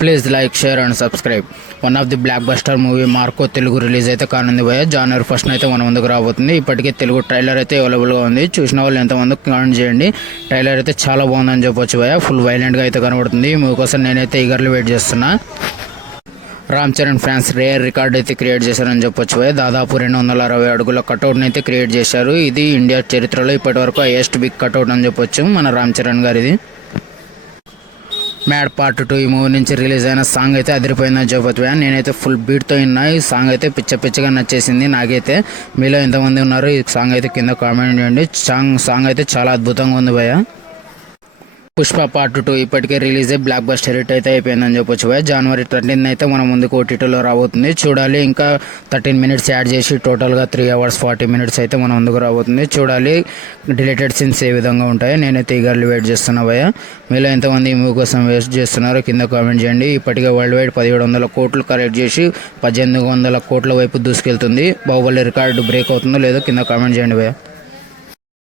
Please like, share and subscribe. One of the block buster movie Marco Telugu release అయితే కానుంది భయ. January 1st అయితే మన ముందుకు రాబోతుంది. ఇప్పటికే తెలుగు ట్రైలర్ అయితే అవైలబుల్గా ఉంది. చూసిన వాళ్ళు ఎంతమంది కామెంట్ చేయండి. ట్రైలర్ అయితే చాలా బాగుందని చెప్పొచ్చు భయ. ఫుల్ వైలెంట్గా అయితే కనబడుతుంది. ఈ మూవీ కోసం నేనైతే ఈగర్లీ వెయిట్ చేస్తున్నా. Ram Charan fans rare record అయితే క్రియేట్ చేశారని చెప్పొచ్చు భయ. దాదాపు 260 అడుగుల కటౌట్ని అయితే క్రియేట్ చేశారు. ఇది ఇండియా చరిత్రలో ఇప్పటి వరకు హైయెస్ట్ బిగ్ కటౌట్ అని చెప్పొచ్చు మన రామ్ చరణ్ గారిది. మ్యాడ్ పార్ట్ 2 ఈ మూవీ నుంచి రిలీజ్ అయిన సాంగ్ అయితే అదిరిపోయిందని చెప్పొచ్చు. నేనైతే ఫుల్ బీట్తో విన్నా. ఈ సాంగ్ అయితే పిచ్చగా నచ్చేసింది నాకైతే. మీలో ఎంతమంది ఉన్నారు ఈ సాంగ్ అయితే కింద కామెంట్ చేయండి. సాంగ్ అయితే చాలా అద్భుతంగా ఉంది భయ. పుష్ప పార్ట్ 2 ఇప్పటికే రిలీజ్ అయ్యి బ్లాక్ బస్టర్ హిట్ అయితే అయిపోయిందని చెప్పొచ్చు భయ. January 13th అయితే మన ముందుకు ఓటీటీలో రాబోతుంది. చూడాలి. ఇంకా 13 మినిట్స్ యాడ్ చేసి టోటల్గా 3 hours 40 minutes అయితే మన ముందుకు రాబోతుంది. చూడాలి డిలీటెడ్ సీన్స్ ఏ విధంగా ఉంటాయి. నేనైతే ఈగర్లీ వెయిట్ చేస్తున్నా భయ. మీలో ఎంతమంది ఈ మూవీ కోసం వెయిట్ చేస్తున్నారో కింద కామెంట్ చేయండి. ఇప్పటికే వరల్డ్ వైడ్ 1700 కోట్లు కలెక్ట్ చేసి 1800 కోట్ల వైపు దూసుకెళ్తుంది. బాహుబలి రికార్డు బ్రేక్ అవుతుందో లేదో కింద కామెంట్ చేయండి భయ.